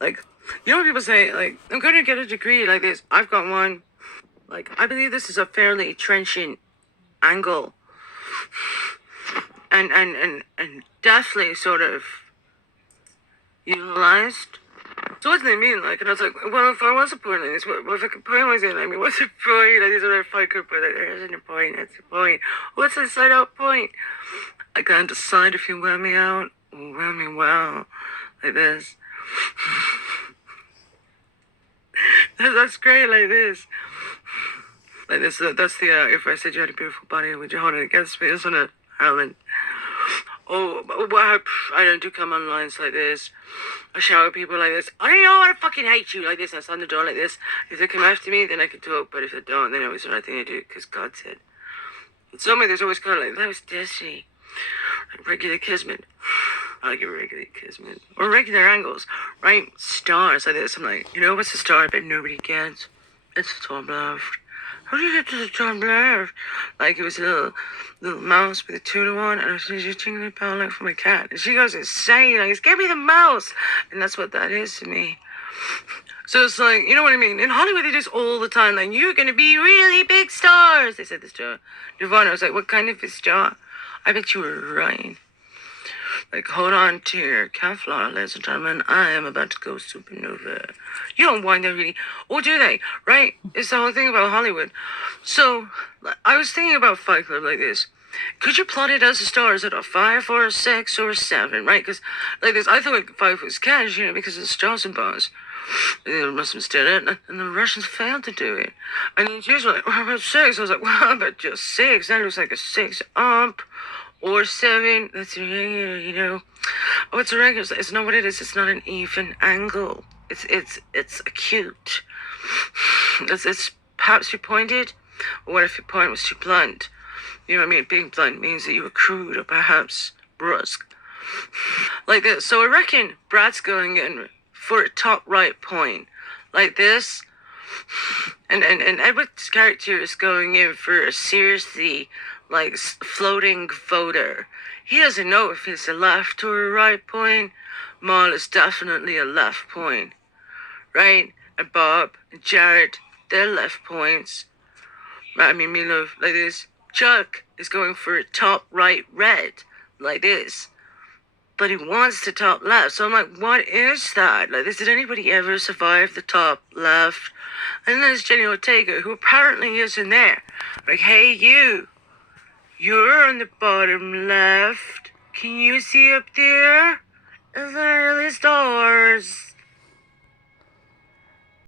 Like, you know what people say, like, I'm going to get a degree like this. I've got one. Like, I believe this is a fairly trenchant angle. And deathly sort of utilized. So what do they mean? Like, and I was like, well, if I was a point like this, what if the point was in? I mean, what's the point? Like, these are fight group, but there isn't a point. That's the point. What's the side out point? I can't decide if you wear me out or wear me well, like this. That's great, like this. Like this. That's the. If I said you had a beautiful body, would you hold it against me? Isn't it, Harlan? Oh, well, I don't do come on lines like this. I shower people like this. I don't know, I fucking hate you like this. I slam the door like this. If they come after me, then I can talk. But if they don't, then it was the right thing to do, because God said. In some way, there's always kind of like, that was destiny. Like regular kismet. I like a regular kismet. Or regular angles, right? Stars like this. I'm like, you know what's a star I bet nobody gets? It's the top left. How do you get to the top left? Like, it was a little mouse with a 2-to-1, and I was just jingling a bell like for my cat. And she goes insane, like, give me the mouse! And that's what that is to me. So it's like, you know what I mean? In Hollywood, they do this all the time. Like, you're gonna be really big stars. They said this to Nirvana. I was like, what kind of a star? I bet you were right. Like, hold on to your Kevlar, ladies and gentlemen. I am about to go supernova. You don't wind up really. Or do they? Right? It's the whole thing about Hollywood. So, I was thinking about Fight Club like this. Could you plot it as a star? Is it a 5 or a 6 or a 7, right? Because, like this, I thought 5 was cash, you know, because of the stars and bars. The Muslims did it, and the Russians failed to do it. And he's usually like, what about 6? I was like, well, how about just 6? That looks like a 6 up. Or 7, that's regular, you know. Oh, it's a regular. It's not what it is. It's not an even angle. It's acute. It's perhaps too pointed. Or what if your point was too blunt? You know what I mean? Being blunt means that you were crude or perhaps brusque. Like this. So I reckon Brad's going in for a top right point. Like this. And Edward's character is going in for a seriously, like, floating voter. He doesn't know if it's a left or a right point. Maul is definitely a left point, right? And Bob and Jared, they're left points. I mean, Milo, like this. Chuck is going for a top right red, like this. But he wants the top left. So I'm like, what is that? Like, did anybody ever survive the top left? And then there's Jenny Ortega, who apparently isn't there. Like, hey, you're on the bottom left. Can you see up there? Is there the stars?